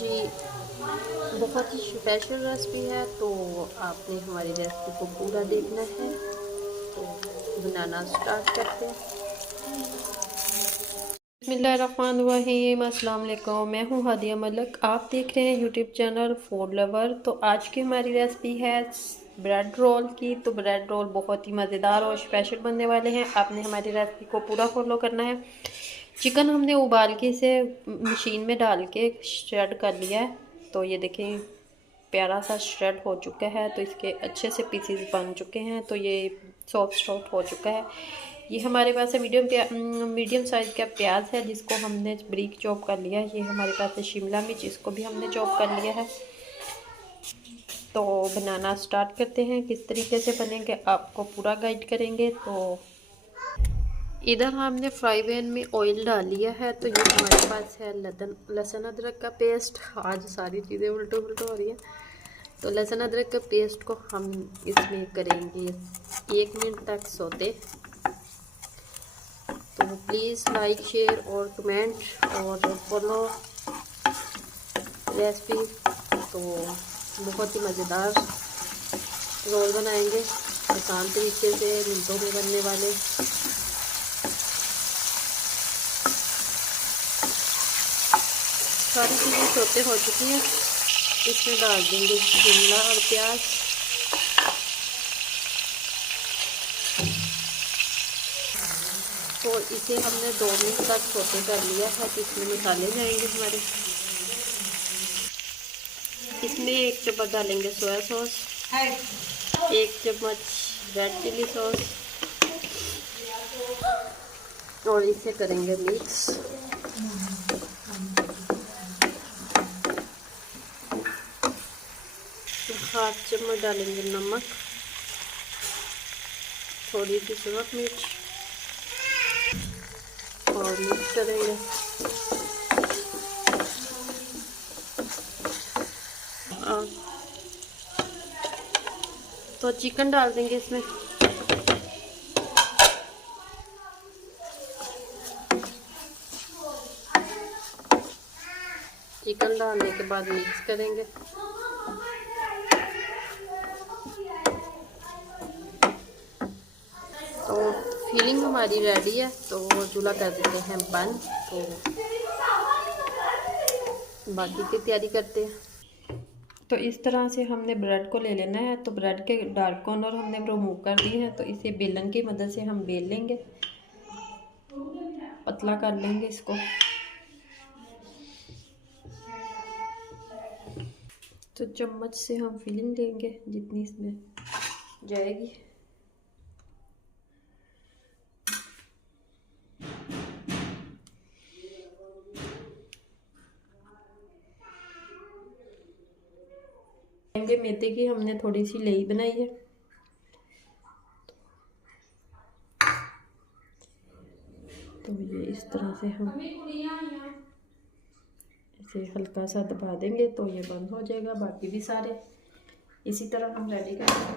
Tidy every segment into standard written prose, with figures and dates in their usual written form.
जी, बहुत ही special recipe है, तो आपने हमारी रेसिपी को पूरा देखना है। तो बनाना स्टार्ट करते हैं। बिस्मिल्लाहिर्रहमानिर्रहीम, अस्सलाम वालेकुम। मैं हूँ हादिया मलिक, आप देख रहे हैं यूट्यूब चैनल फूड लवर। तो आज की हमारी रेसिपी है ब्रेड रोल की। तो ब्रेड रोल बहुत ही मज़ेदार और स्पेशल बनने वाले हैं। आपने हमारी रेसिपी को पूरा फॉलो करना है। चिकन हमने उबाल के इसे मशीन में डाल के श्रेड कर लिया है। तो ये देखें, प्यारा सा श्रेड हो चुका है। तो इसके अच्छे से पीसीज बन चुके हैं। तो ये सॉफ्ट हो चुका है। ये हमारे पास है मीडियम साइज़ का प्याज है, जिसको हमने ब्रीक चॉप कर लिया है। ये हमारे पास है शिमला मिर्च, इसको भी हमने चॉप कर लिया है। तो बनाना स्टार्ट करते हैं। किस तरीके से बनेंगे आपको पूरा गाइड करेंगे। तो इधर हमने फ्राई पैन में ऑयल डाल लिया है। तो ये हमारे पास है लहसुन अदरक का पेस्ट। आज सारी चीज़ें उल्टो हो रही हैं। तो लहसुन अदरक का पेस्ट को हम इसमें करेंगे 1 मिनट तक सोते। तो प्लीज़ लाइक शेयर और कमेंट और फॉलो रेसिपी। तो बहुत ही मज़ेदार रोल बनाएंगे, आसान तरीके से, मिनटों में बनने वाले। सारी चीज़ें सोते हो चुकी हैं। इसमें डाल देंगे शिमला और प्याज। तो इसे हमने 2 मिनट तक सोते कर लिया है। तो इसमें मसाले जाएंगे हमारे। इसमें 1 चम्मच डालेंगे सोया सॉस, 1 चम्मच रेड चिली सॉस और इसे करेंगे मिक्स। हाफ चम्मच डालेंगे नमक, थोड़ी सी सूरज मिर्च और मिक्स करेंगे। तो चिकन डाल देंगे इसमें। चिकन डालने के बाद मिक्स करेंगे। तो फिलिंग हमारी रेडी है। तो चूल्हा कर देते हैं बंद। तो बाकी की तैयारी करते हैं। तो इस तरह से हमने ब्रेड को ले लेना है। तो ब्रेड के डार्क कॉर्नर हमने रिमूव कर दिए हैं। तो इसे बेलन की मदद से हम बेल लेंगे, पतला कर लेंगे इसको। तो चम्मच से हम फिलिंग लेंगे जितनी इसमें जाएगी। मैदे की हमने थोड़ी सी लेई बनाई है। तो ये इस तरह से हम इसे हल्का सा दबा देंगे तो ये बंद हो जाएगा। बाकी भी सारे इसी तरह हम रेडी करेंगे।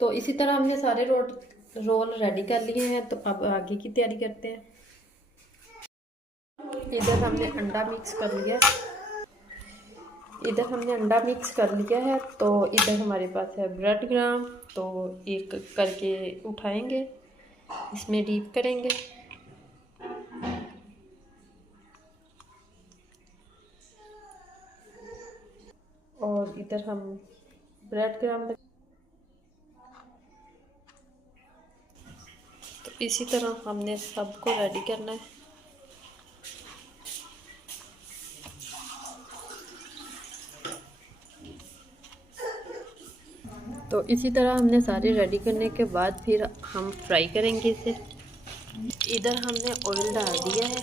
तो इसी तरह हमने सारे रोल रेडी कर लिए हैं। तो अब आगे की तैयारी करते हैं। इधर हमने अंडा मिक्स कर लिया है। तो इधर हमारे पास है ब्रेड ग्राम। तो एक करके उठाएंगे, इसमें डीप करेंगे। और इधर हम ब्रेड ग्राम, तो इसी तरह हमने सबको रेडी करना है। तो इसी तरह हमने सारे रेडी करने के बाद फिर हम फ्राई करेंगे इसे। इधर हमने ऑयल डाल दिया है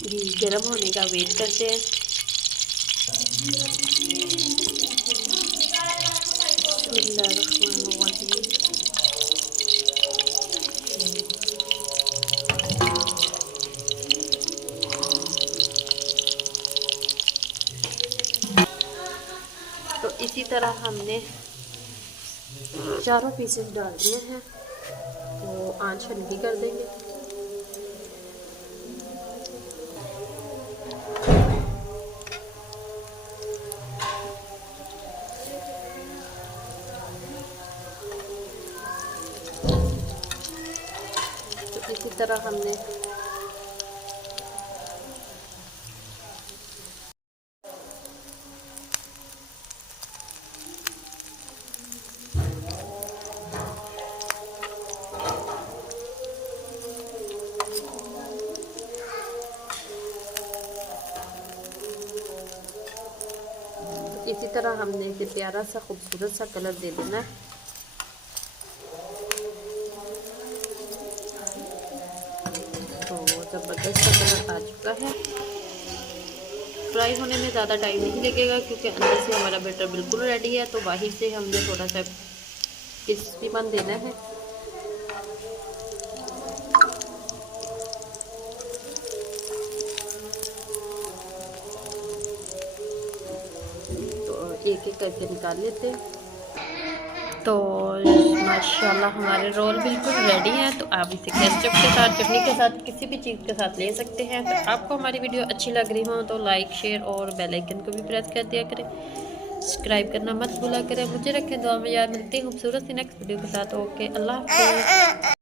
जी, गर्म होने का वेट करते हैं। तो इसी तरह हमने चारों पीसेस डाल दिए हैं। तो आंच हल्की कर देंगे। तरह हमने इसी तरह हमने इसे प्यारा सा खूबसूरत सा कलर दे देना है। तो ज़बरदस्त सा कलर आ चुका है। फ्राई होने में ज़्यादा टाइम नहीं लगेगा क्योंकि अंदर से हमारा बैटर बिल्कुल रेडी है। तो बाहर से हमने थोड़ा सा क्रिस्पीपन देना है। तो एक एक करके निकाल लेते हैं। तो माशाल्लाह हमारे रोल बिल्कुल रेडी हैं। तो आप इसे केचप के साथ, चटनी के साथ, किसी भी चीज़ के साथ ले सकते हैं। तो आपको हमारी वीडियो अच्छी लग रही हो तो लाइक, शेयर और बेल आइकन को भी प्रेस कर दिया करें। सब्सक्राइब करना मत भूला करें। मुझे रखें दुआ में याद। मिलते हैं खूबसूरत सी नेक्स्ट वीडियो के साथ। ओके, अल्लाह हाफ़िज़।